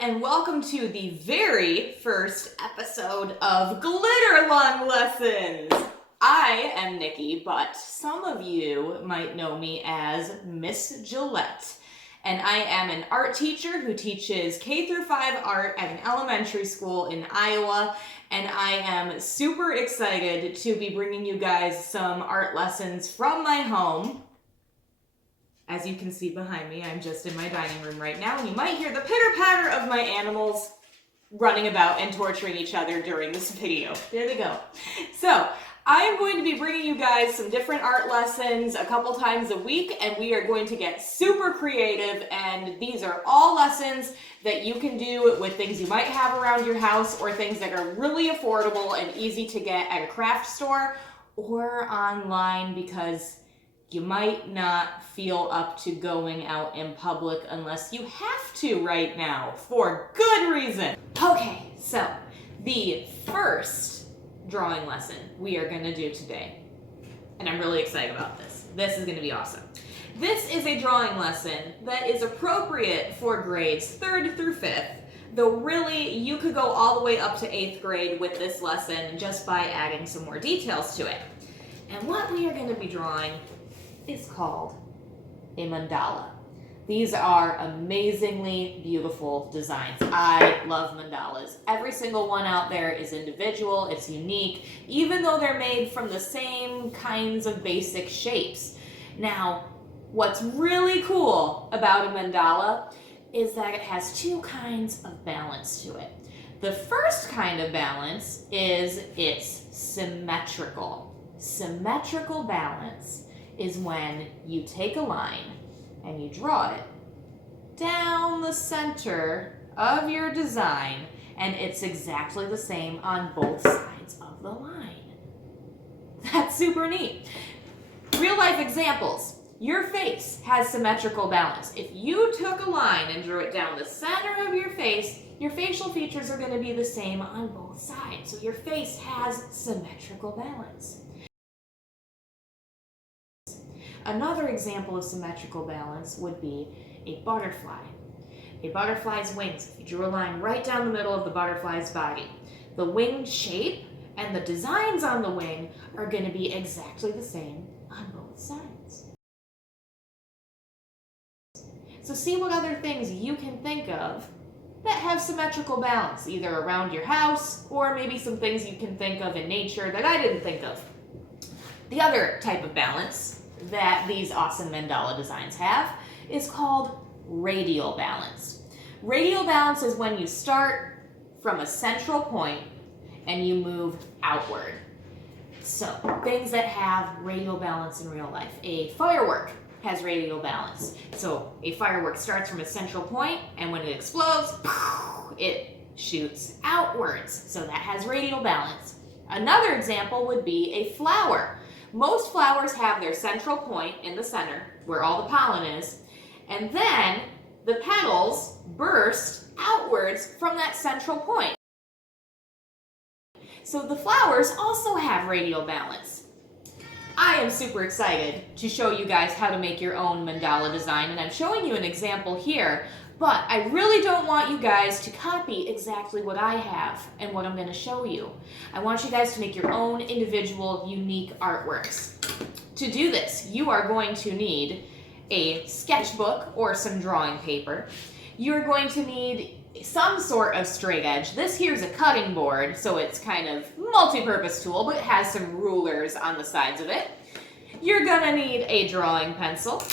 and welcome to the very first episode of Glitter Lung Lessons. I am Nikki, but some of you might know me as Miss Gillette, and I am an art teacher who teaches K through 5 art at an elementary school in Iowa, and I am super excited to be bringing you guys some art lessons from my home. As you can see behind me, I'm just in my dining room right now, and you might hear the pitter-patter of my animals running about and torturing each other during this video. There they go. So, I am going to be bringing you guys some different art lessons a couple times a week, and we are going to get super creative, and these are all lessons that you can do with things you might have around your house or things that are really affordable and easy to get at a craft store or online, because you might not feel up to going out in public unless you have to right now, for good reason. Okay, so the first drawing lesson we are going to do today, and I'm really excited about this. This is going to be awesome. This is a drawing lesson that is appropriate for grades 3rd through 5th, though really you could go all the way up to 8th grade with this lesson just by adding some more details to it. And what we are going to be drawing is called a mandala. These are amazingly beautiful designs. I love mandalas. Every single one out there is individual, it's unique, even though they're made from the same kinds of basic shapes. Now, what's really cool about a mandala is that it has two kinds of balance to it. The first kind of balance is it's symmetrical. Symmetrical balance is when you take a line and you draw it down the center of your design, and it's exactly the same on both sides of the line. That's super neat. Real life examples. Your face has symmetrical balance. If you took a line and drew it down the center of your face, your facial features are going to be the same on both sides. So your face has symmetrical balance. Another example of symmetrical balance would be a butterfly. A butterfly's wings. If you drew a line right down the middle of the butterfly's body, the wing shape and the designs on the wing are going to be exactly the same on both sides. So see what other things you can think of that have symmetrical balance, either around your house or maybe some things you can think of in nature that I didn't think of. The other type of balance that these awesome mandala designs have is called radial balance. Radial balance is when you start from a central point and you move outward. So, things that have radial balance in real life. A firework has radial balance. So, a firework starts from a central point, and when it explodes, it shoots outwards. So that has radial balance. Another example would be a flower. Most flowers have their central point in the center, where all the pollen is, and then the petals burst outwards from that central point. So the flowers also have radial balance. I am super excited to show you guys how to make your own mandala design, and I'm showing you an example here, but I really don't want you guys to copy exactly what I have and what I'm going to show you. I want you guys to make your own individual, unique artworks. To do this, you are going to need a sketchbook or some drawing paper. You're going to need some sort of straight edge. This here's a cutting board, so it's kind of multi-purpose tool, but it has some rulers on the sides of it. You're going to need a drawing pencil,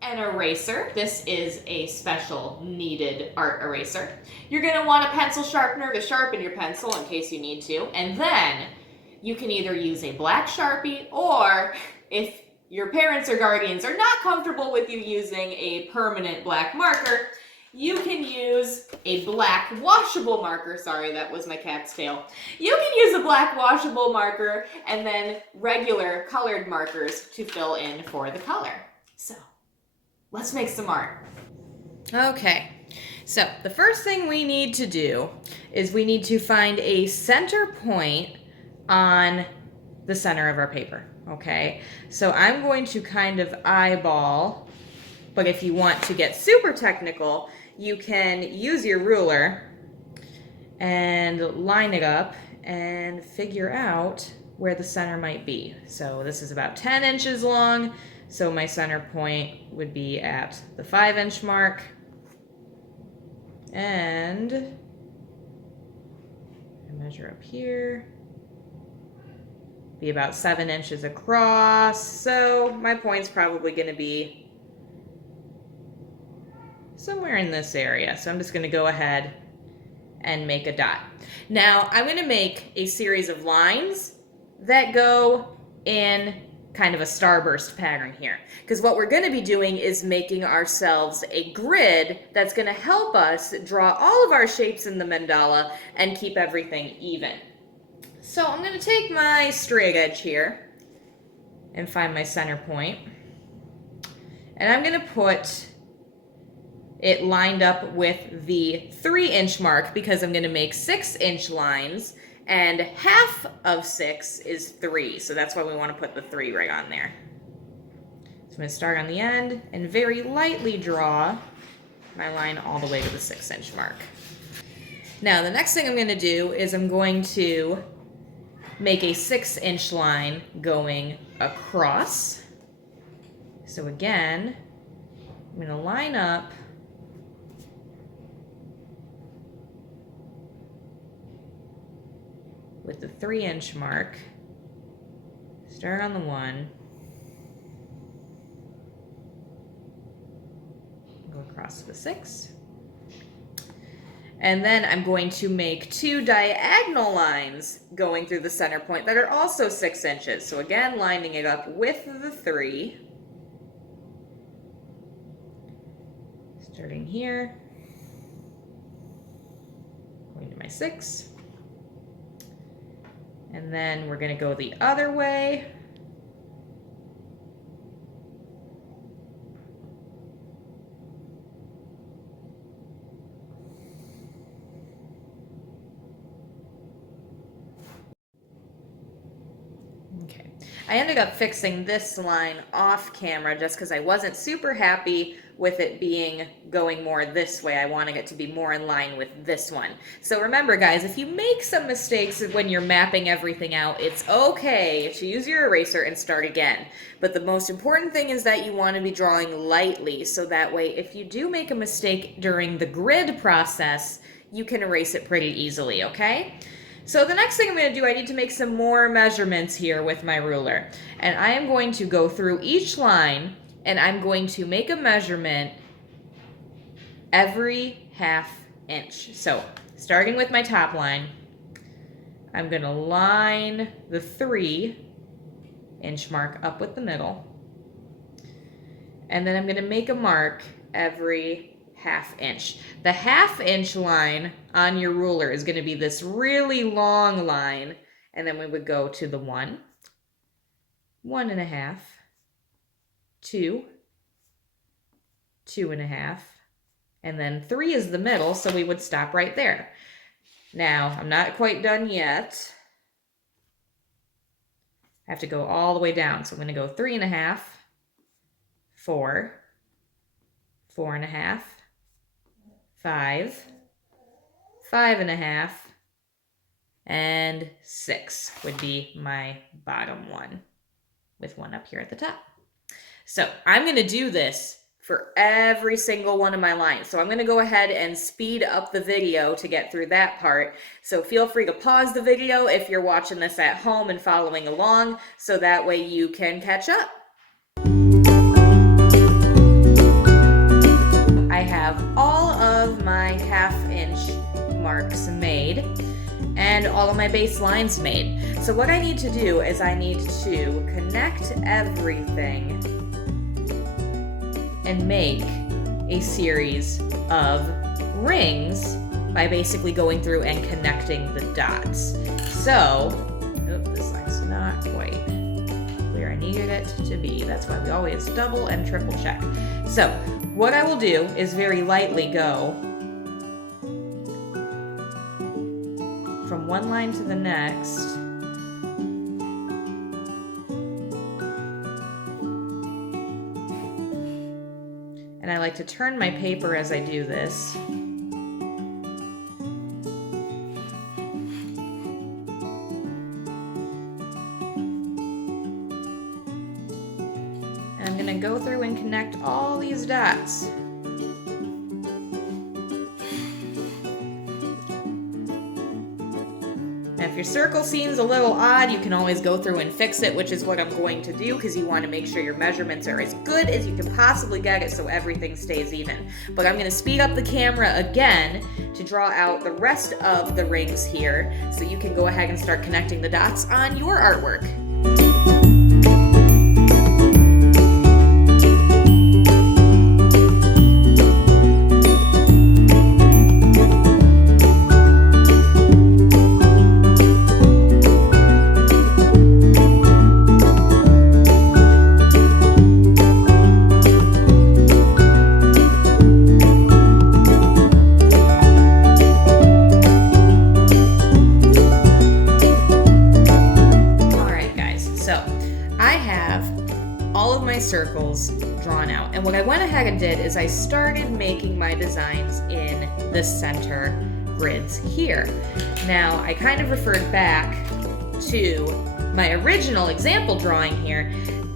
an eraser. This is a special needed art eraser. You're going to want a pencil sharpener to sharpen your pencil in case you need to. And then you can either use a black Sharpie, or if your parents or guardians are not comfortable with you using a permanent black marker, you can use a black washable marker. Sorry, that was my cat's tail. You can use a black washable marker and then regular colored markers to fill in for the color. So, let's make some art. Okay, so the first thing we need to do is we need to find a center point on the center of our paper, okay? So I'm going to kind of eyeball, but if you want to get super technical, you can use your ruler and line it up and figure out where the center might be. So this is about 10 inches long, so my center point would be at the 5-inch mark. And I measure up here, be about 7 inches across, so my point's probably going to be somewhere in this area. So I'm just going to go ahead and make a dot. Now I'm going to make a series of lines that go in kind of a starburst pattern here, because what we're going to be doing is making ourselves a grid that's going to help us draw all of our shapes in the mandala and keep everything even. So I'm going to take my straight edge here and find my center point, and I'm going to put it lined up with the 3-inch mark because I'm going to make 6-inch lines, and half of 6 is 3, so that's why we want to put the 3 right on there. So I'm going to start on the end and very lightly draw my line all the way to the 6-inch mark. Now the next thing I'm going to do is I'm going to make a 6-inch line going across. So again, I'm going to line up with the 3-inch mark, start on the 1, go across to the 6, and then I'm going to make 2 diagonal lines going through the center point that are also 6 inches. So again, lining it up with the 3, starting here, going to my 6, and then we're going to go the other way. Okay. I ended up fixing this line off camera just because I wasn't super happy with it going more this way. I wanted it to be more in line with this one. So remember guys, if you make some mistakes when you're mapping everything out, it's okay to use your eraser and start again. But the most important thing is that you want to be drawing lightly, so that way if you do make a mistake during the grid process, you can erase it pretty easily, okay? So the next thing I'm going to do, I need to make some more measurements here with my ruler. And I am going to go through each line and I'm going to make a measurement every ½ inch. So starting with my top line, I'm going to line the 3-inch mark up with the middle. And then I'm going to make a mark every ½ inch. The ½ inch line on your ruler is going to be this really long line, and then we would go to the 1, 1.5, 2, 2.5, and then 3 is the middle, so we would stop right there. Now, I'm not quite done yet. I have to go all the way down, so I'm going to go 3.5, 4, 4.5, 5, 5.5, and 6 would be my bottom one, with 1 up here at the top. So I'm going to do this for every single one of my lines. So I'm going to go ahead and speed up the video to get through that part. So feel free to pause the video if you're watching this at home and following along, so that way you can catch up. I have all of my ½ inch marks made and all of my base lines made. So what I need to do is I need to connect everything and make a series of rings by basically going through and connecting the dots. So, this line's not quite where I needed it to be. That's why we always double and triple check. So, what I will do is very lightly go from one line to the next, and And I like to turn my paper as I do this. And I'm going to go through and connect all these dots. If your circle seems a little odd, you can always go through and fix it, which is what I'm going to do because you want to make sure your measurements are as good as you can possibly get it so everything stays even. But I'm going to speed up the camera again to draw out the rest of the rings here so you can go ahead and start connecting the dots on your artwork. Circles drawn out, and what I went ahead and did is I started making my designs in the center grids here. Now I kind of referred back to my original example drawing here,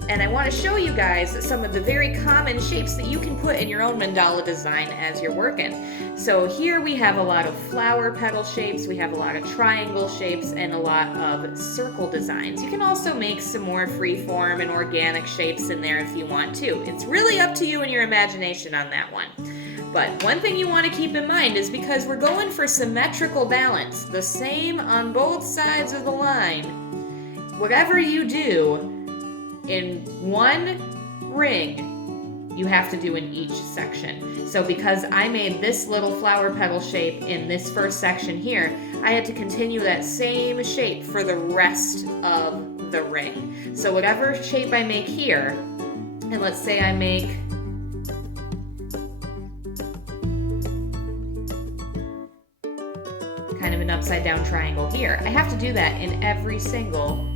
and I want to show you guys some of the very common shapes that you can put in your own mandala design as you're working. So here we have a lot of flower petal shapes, we have a lot of triangle shapes, and a lot of circle designs. You can also make some more freeform and organic shapes in there if you want to. It's really up to you and your imagination on that one. But one thing you want to keep in mind is because we're going for symmetrical balance, the same on both sides of the line, whatever you do in one ring, you have to do in each section. So because I made this little flower petal shape in this first section here, I had to continue that same shape for the rest of the ring. So whatever shape I make here, and let's say I make kind of an upside down triangle here, I have to do that in every single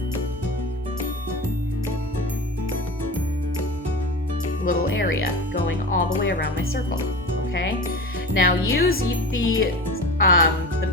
little area going all the way around my circle. Okay, now use the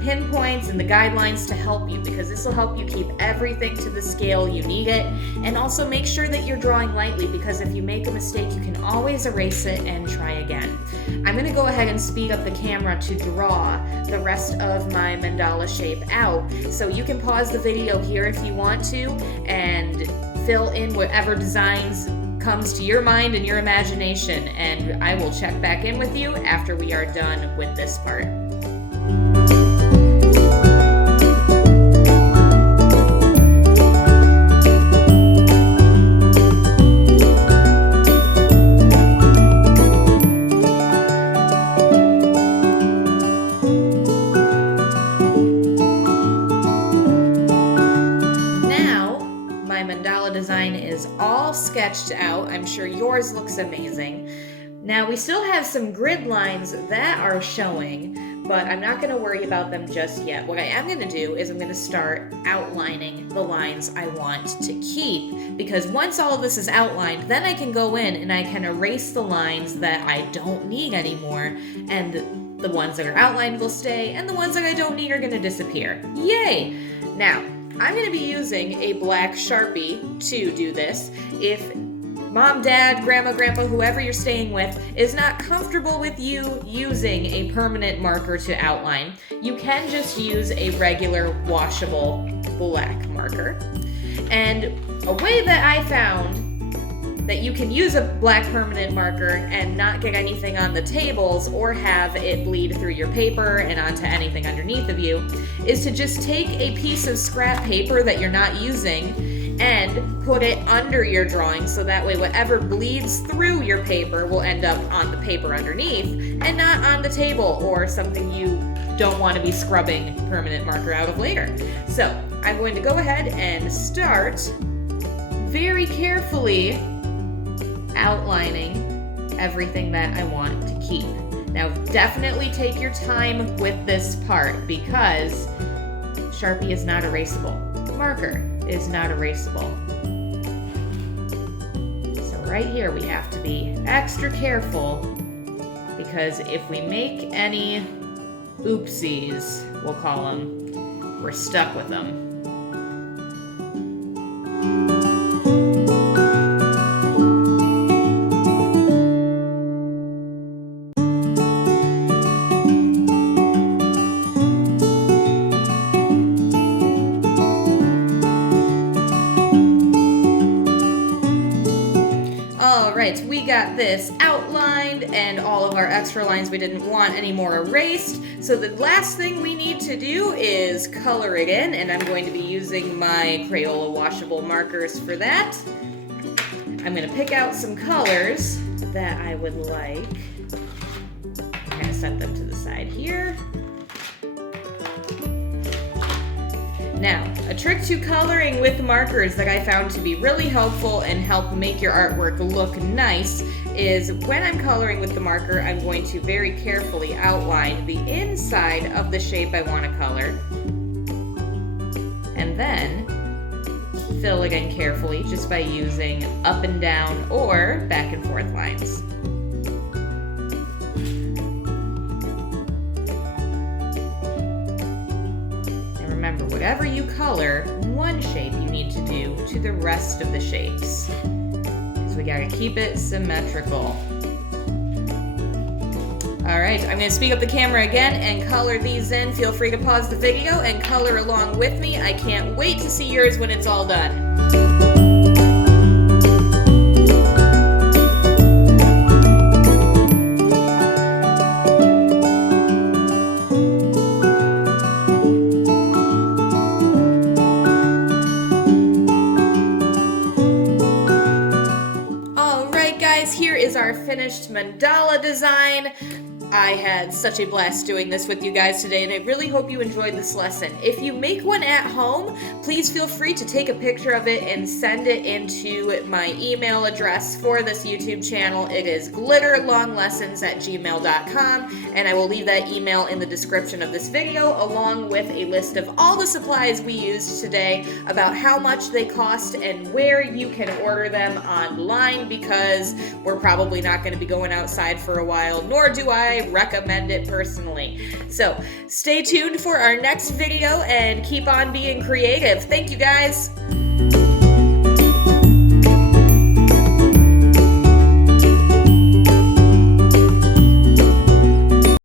pinpoints and the guidelines to help you, because this will help you keep everything to the scale you need it, and also make sure that you're drawing lightly, because if you make a mistake you can always erase it and try again. I'm going to go ahead and speed up the camera to draw the rest of my mandala shape out, so you can pause the video here if you want to and fill in whatever designs comes to your mind and your imagination, and I will check back in with you after we are done with this part. Design is all sketched out. I'm sure yours looks amazing. Now we still have some grid lines that are showing, but I'm not going to worry about them just yet. What I am going to do is I'm going to start outlining the lines I want to keep, because once all of this is outlined, then I can go in and I can erase the lines that I don't need anymore, and the ones that are outlined will stay, and the ones that I don't need are going to disappear. Yay! Now, I'm going to be using a black Sharpie to do this. If mom, dad, grandma, grandpa, whoever you're staying with is not comfortable with you using a permanent marker to outline, you can just use a regular washable black marker. And a way that I found that you can use a black permanent marker and not get anything on the tables or have it bleed through your paper and onto anything underneath of you is to just take a piece of scrap paper that you're not using and put it under your drawing, so that way whatever bleeds through your paper will end up on the paper underneath and not on the table or something you don't want to be scrubbing permanent marker out of later. So I'm going to go ahead and start very carefully outlining everything that I want to keep. Now definitely take your time with this part, because Sharpie is not erasable. Marker is not erasable. So right here we have to be extra careful because if we make any oopsies, we'll call them, we're stuck with them. Alright, so we got this outlined and all of our extra lines we didn't want anymore erased. So the last thing we need to do is color it in, and I'm going to be using my Crayola washable markers for that. I'm going to pick out some colors that I would like. Kind of set them to the side here. Now, a trick to coloring with markers that I found to be really helpful and help make your artwork look nice is when I'm coloring with the marker, I'm going to very carefully outline the inside of the shape I want to color, and then fill it in carefully just by using up and down or back and forth lines. Remember, whatever you color, one shape you need to do to the rest of the shapes. Because we gotta keep it symmetrical. Alright, I'm gonna speed up the camera again and color these in. Feel free to pause the video and color along with me. I can't wait to see yours when it's all done. Here is our finished mandala design. I had such a blast doing this with you guys today, and I really hope you enjoyed this lesson. If you make one at home, please feel free to take a picture of it and send it into my email address for this YouTube channel. It is glitterlunglessons@gmail.com, and I will leave that email in the description of this video, along with a list of all the supplies we used today, about how much they cost and where you can order them online, because we're probably not going to be going outside for a while, nor do I recommend it personally. So stay tuned for our next video and keep on being creative. Thank you guys.